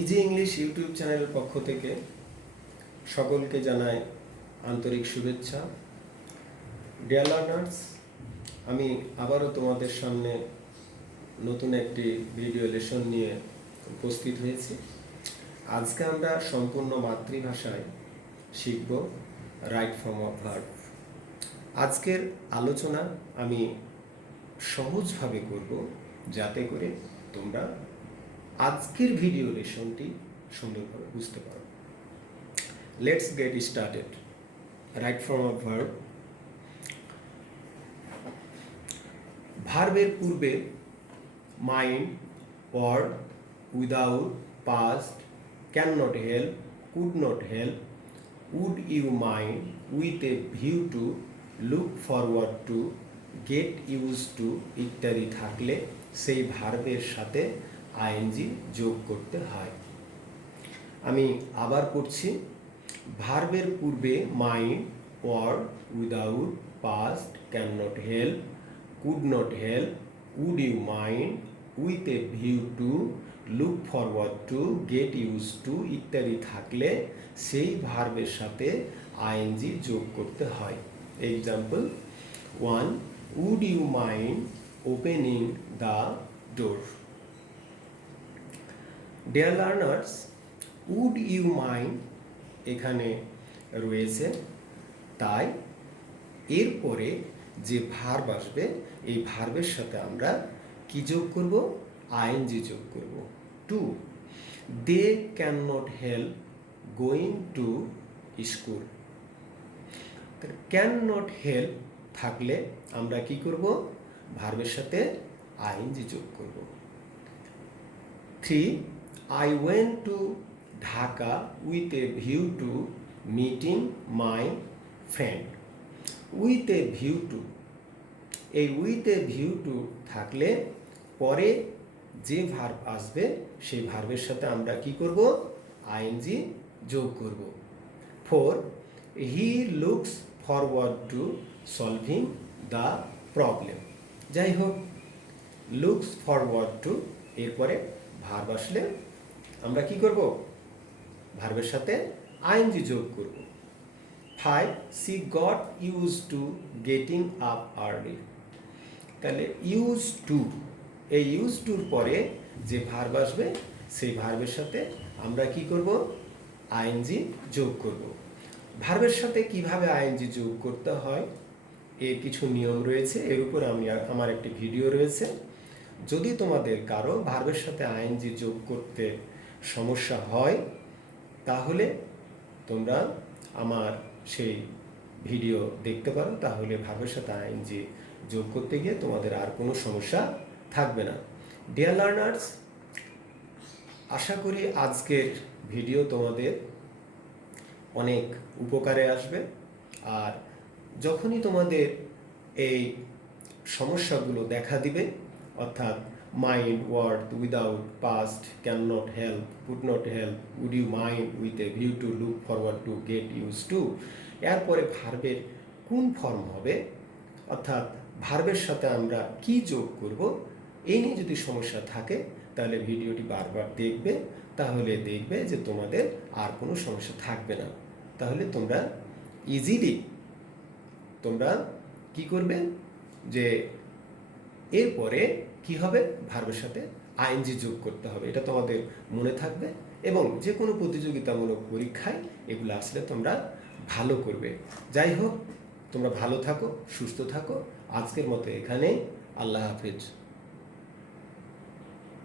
Easy English YouTube চ্যানেলের পক্ষ থেকে সকলকে জানাই আন্তরিক শুভেচ্ছা। ডিয়ার লার্নার্স, আমি আবারও তোমাদের সামনে নতুন একটি ভিডিও লেসন নিয়ে উপস্থিত হয়েছি। আজকে আমরা সম্পূর্ণ মাতৃভাষায় শিখব রাইট ফর্ম অফ ভার্ব। আজকের আলোচনা আমি সহজভাবে করব যাতে করে তোমরা আজকের ভিডিও লেসনটি সুন্দরভাবে বুঝতে পারো। Let's get started. Right form of verb. ভার্বের পূর্বে mind, worth, without, past, can not help, could not help, would you mind, with a view to, look forward to, get use to ইত্যাদি থাকলে সেই ভার্বের সাথে আইএনজি যোগ করতে হয়। আমি আবার পড়ছি। ভার্বের পূর্বে mind, worth, without, past, can not help, could not help, would you mind, with a view to, look forward to, get use to ইত্যাদি থাকলে সেই ভার্বের সাথে আইএনজি যোগ করতে হয়। Example 1. Would you mind opening the door? Dear learners, would you mind এখানে রয়েছে, তাই এরপরে যে ভার্ব আসবে এই ভার্বের সাথে আমরা কি যোগ করব? আইএনজি যোগ করব। 2. They can not help going to school. Can not help থাকলে আমরা কি করব? ভার্বের সাথে আইএনজি যোগ করব। 3. I went to Dhaka with a view to meeting my friend. With a view to, এই with a view to থাকলে পরে যে ভার্ব আসবে সেই ভার্বের সাথে আমরা কি করব? আইএনজি যোগ করব। 4. He looks forward to solving the problem. যাই হোক, looks forward to এরপরে ভার্ব আসলে আমরা কি করব? ভার্বের সাথে আইএনজি যোগ করব। 5. She got used to getting up early. তাহলে ইউজ টু, এই ইউজ টুর পরে যে ভার্ব আসবে সেই ভার্বের সাথে আমরা কি করব? আইএনজি যোগ করব। ভার্বের সাথে কিভাবে আইএনজি যোগ করতে হয় এর কিছু নিয়ম রয়েছে, এর উপর আমার একটি ভিডিও রয়েছে। যদি তোমাদের কারো ভার্বের সাথে আইএনজি যোগ করতে সমস্যা হয় তাহলে তোমরা আমার সেই ভিডিও দেখতে পারো, তাহলে ভার্বের সাথে আইএনজি যোগ করতে গিয়ে তোমাদের আর কোনো সমস্যা থাকবে না। ডিয়ার লার্নার্স, আশা করি আজকের ভিডিও তোমাদের অনেক উপকারে আসবে। আর যখনই তোমাদের এই সমস্যাগুলো দেখা দিবে, অর্থাৎ mind, worth, without, past, can not help, could not help, would you mind, with a view to, look forward to, get use to, এরপরে ভার্বের কোন ফর্ম হবে, অর্থাৎ ভার্বের সাথে আমরা কি যোগ করব, এই নিয়ে যদি সমস্যা থাকে তাহলে ভিডিওটি বারবার দেখবে, তাহলে দেখবে যে তোমাদের আর কোনো সমস্যা থাকবে না। তাহলে তোমরা ইজিলি তোমরা কি করবে, যে এরপরে কি হবে? ভার্বের সাথে আইএনজি যোগ করতে হবে, এটা তোমাদের মনে থাকবে এবং যে কোনো প্রতিযোগিতামূলক পরীক্ষায় এগুলো আসলে তোমরা ভালো করবে। যাই হোক, তোমরা ভালো থাকো, সুস্থ থাকো। আজকের মতো এখানে। আল্লাহ হাফেজ।